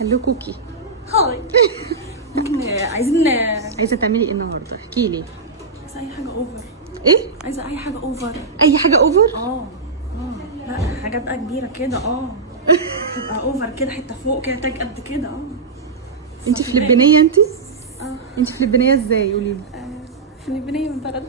هلو كوكي. هاي. عايزين عايزه تعملي ايه النهارده؟ احكي لي. عايزه اي حاجه اوفر. ايه؟ عايزه اي حاجه اوفر. اي حاجه اوفر؟ لا حاجه بقى كبيره كده تبقى اوفر كده، حته فوق كده، تاج قد كده انت فلبينيه انت؟ اه انت فلبينيه ازاي؟ قولي لي. فلبينيه من بلد